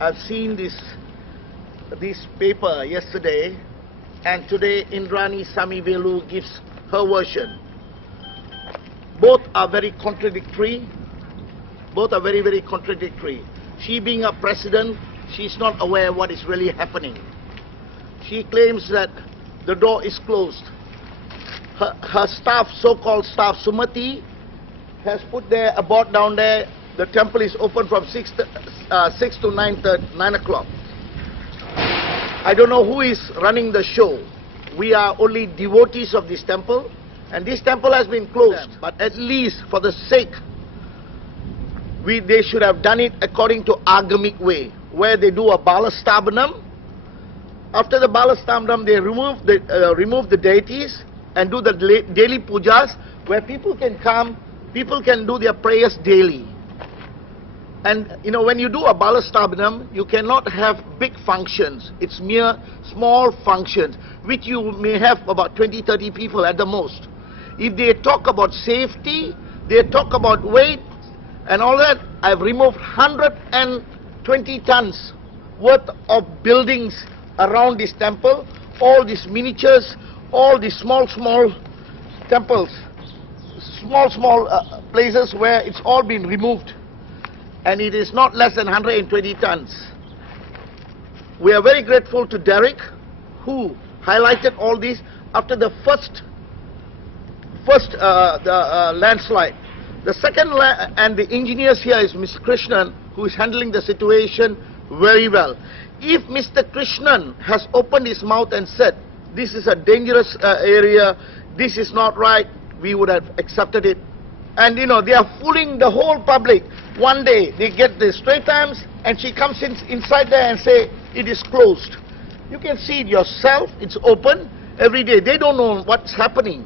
I've seen this paper yesterday, and today Indrani Samivelu gives her version. Both are very contradictory. Both are very, very contradictory. She being a president, she's not aware what is really happening. She claims that the door is closed. Her staff, so-called staff, Sumati, has put there a board down there. The temple is open from 6 to 9 o'clock. I don't know who is running the show. We are only devotees of this temple, and this temple has been closed. But at least for the sake, they should have done it according to Agamic way, where they do a Balastabhanam. After the Balastabhanam, they remove the deities and do the daily pujas, where people can come, people can do their prayers daily. And you know, when you do a Balastabhanam, you cannot have big functions. It's mere small functions, which you may have about 20-30 people at the most. If they talk about safety, they talk about weight and all that, I've removed 120 tons worth of buildings around this temple, all these miniatures, all these small temples, small places where it's all been removed. And it is not less than 120 tons. We are very grateful to Derek, who highlighted all this after the first landslide. The second, and the engineers here is Mr. Krishnan, who is handling the situation very well. If Mr. Krishnan has opened his mouth and said, this is a dangerous area, this is not right, we would have accepted it. And you know, they are fooling the whole public. One day they get the Strait Times and she comes inside there and say it is closed. You can see it yourself, it's open every day. They don't know what's happening.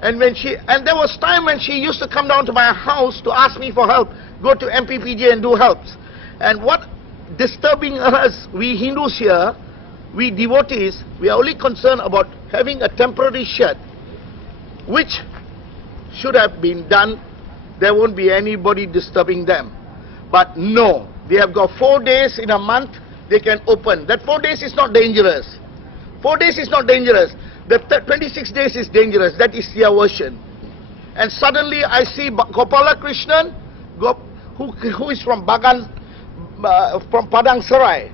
And there was time when she used to come down to my house to ask me for help, go to MPPJ and do helps. And what disturbing us, we Hindus here, we devotees, we are only concerned about having a temporary shed, which should have been done. There won't be anybody disturbing them. But no, they have got 4 days in a month they can open. That 4 days is not dangerous. 4 days is not dangerous. The 26 days is dangerous. That is their version. And suddenly I see Gopala Krishnan, who is from Padang Sarai.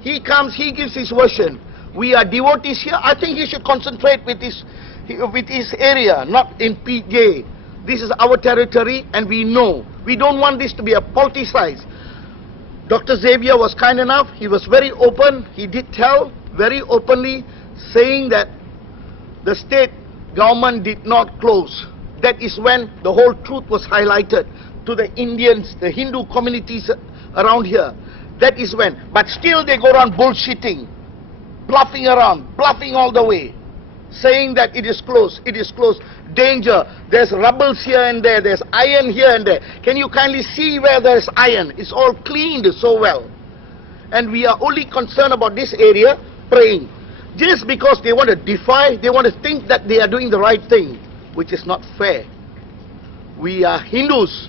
He comes, he gives his version. We are devotees here. I think he should concentrate with his area, not in PJ. This is our territory, and we know. We don't want this to be a politicized. Dr. Xavier was kind enough. He was very open. He did tell very openly, saying that the state government did not close. That is when the whole truth was highlighted to the Indians, the Hindu communities around here. That is when. But still they go around bullshitting, bluffing around, bluffing all the way, saying that it is closed, danger, there's rubbles here and there, there's iron here and there. Can you kindly see where there's iron? It's all cleaned so well. And we are only concerned about this area, praying. Just because they want to defy, they want to think that they are doing the right thing, which is not fair. We are Hindus.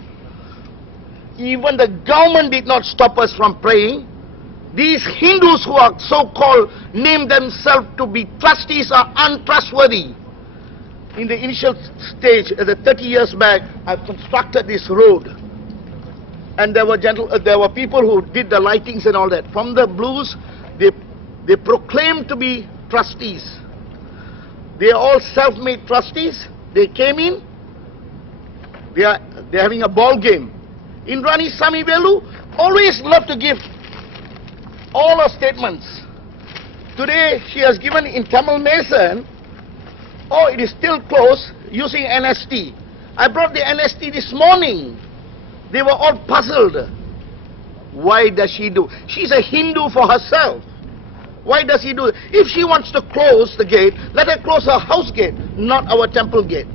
Even the government did not stop us from praying. These Hindus who are so-called name themselves to be trustees are untrustworthy. In the initial stage, 30 years back, I constructed this road. And there were people who did the lightings and all that. From the blues, they proclaimed to be trustees. They are all self-made trustees. They came in. They're having a ball game. Indrani Samivelu always loved to give all her statements. Today she has given in Tamil Mason, oh, it is still closed, using NST. I brought the NST this morning. They were all puzzled. Why does she do? She's a Hindu for herself. Why does she do it? If she wants to close the gate, let her close her house gate, not our temple gate.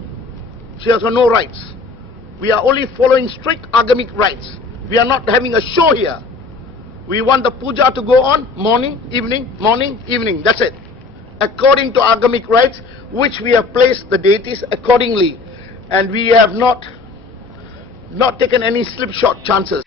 She has got no rights. We are only following strict agamic rights. We are not having a show here. We want the puja to go on morning, evening. That's it. According to agamic rights, which we have placed the deities accordingly. And we have not taken any slipshod chances.